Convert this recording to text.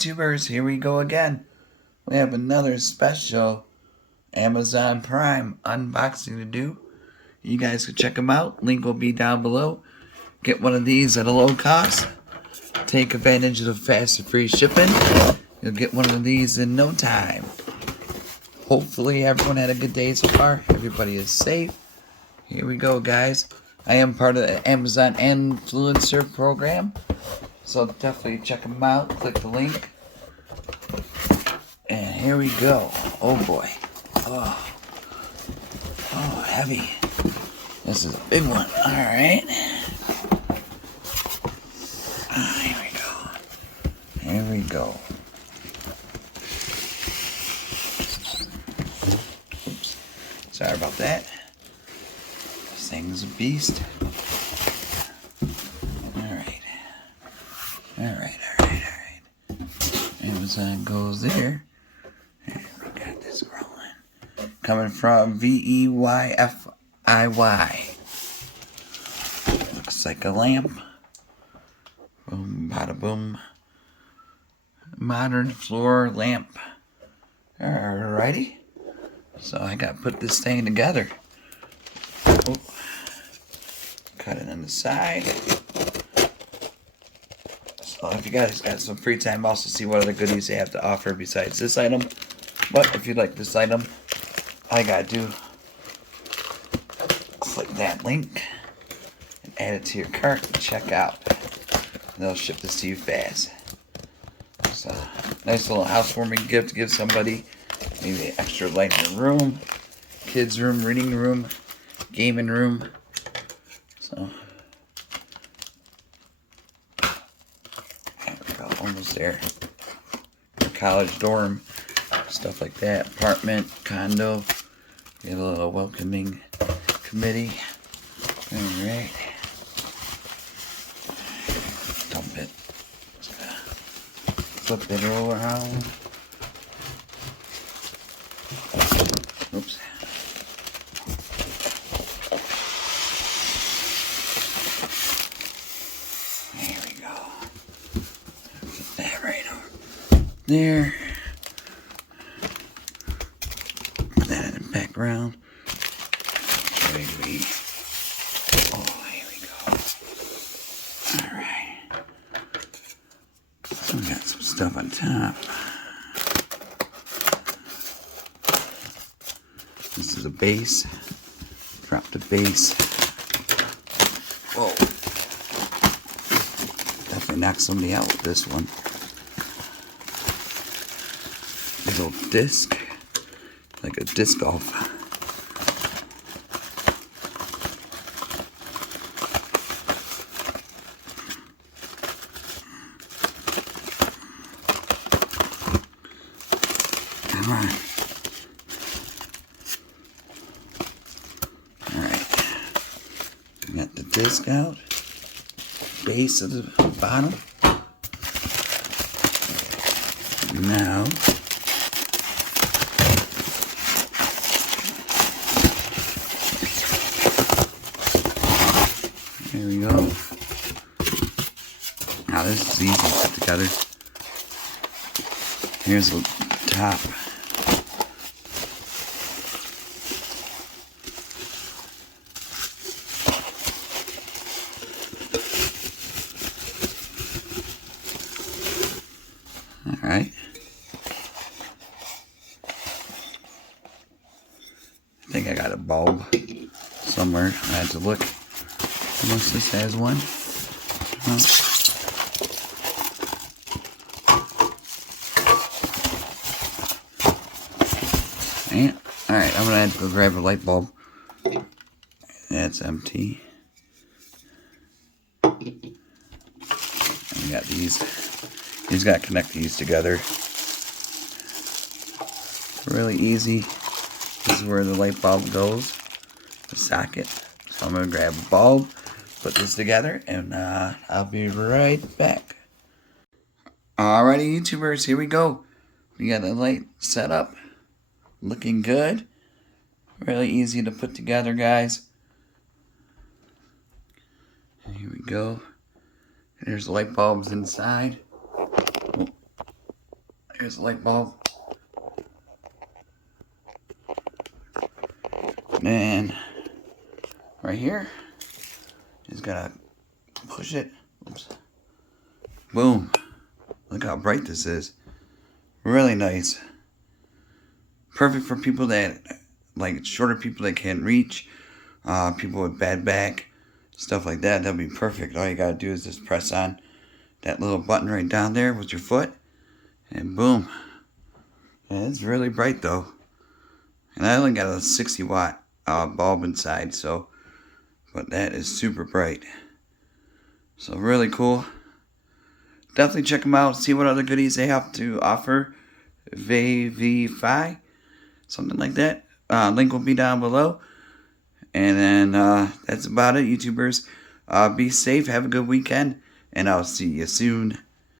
YouTubers, here we go again. We have another special Amazon Prime unboxing to do. You guys can check them out. Link will be down below. Get one of these at a low cost. Take advantage of the fast and free shipping. You'll get one of these in no time. Hopefully everyone had a good day so far. Everybody is safe. Here we go, guys. I am part of the Amazon Influencer program. So definitely check them out. Click the link. And here we go. Oh boy. Oh, heavy. This is a big one. Alright. Here we go. Here we go. Oops. Sorry about that. This thing's a beast. Alright. Amazon goes there. And we got this rolling. Coming from Veyfiy. Looks like a lamp. Boom, bada boom. Modern floor lamp. Alrighty. So I got to put this thing together. Oh. Cut it on the side. So if you guys got some free time, also see what other goodies they have to offer besides this item. But if you like this item, all you gotta do, click that link and add it to your cart and check out. And they'll ship this to you fast. So nice little housewarming gift to give somebody. Maybe an extra light in the room, kids' room, reading room, gaming room. So almost there. College dorm, stuff like that. Apartment, condo. Get a little welcoming committee. Alright. Dump it. Flip it around. Oops. There. Put that in the background. Oh, here we go. Alright. We got some stuff on top. This is a base. Drop the base. Whoa. Definitely knocked somebody out with this one. Little disc, like a disc golf. Come on. Alright. Got the disc out. Base of the bottom. Now there we go. Now this is easy to put together. Here's the top. Alright. I think I got a bulb somewhere. I had to look. Unless this has one. And, alright, I'm gonna have to go grab a light bulb. That's empty. And we got these. You just gotta connect these together. Really easy. This is where the light bulb goes. The socket. So I'm gonna grab a bulb. Put this together, and I'll be right back. Alrighty, YouTubers, here we go. We got the light set up. Looking good. Really easy to put together, guys. And here we go. There's light bulbs inside. Oh, Here's a light bulb. And right here, just gotta push it. Oops. Boom. Look how bright this is. Really nice. Perfect for people that, like shorter people that can't reach, people with bad back, stuff like that. That'll be perfect. All you gotta do is just press on that little button right down there with your foot, and boom. Yeah, it's really bright though. And I only got a 60 watt bulb inside, so, but that is super bright. So really cool. Definitely check them out. See what other goodies they have to offer. Veyfiy, something like that. Link will be down below. And then that's about it, YouTubers. Be safe. Have a good weekend. And I'll see you soon.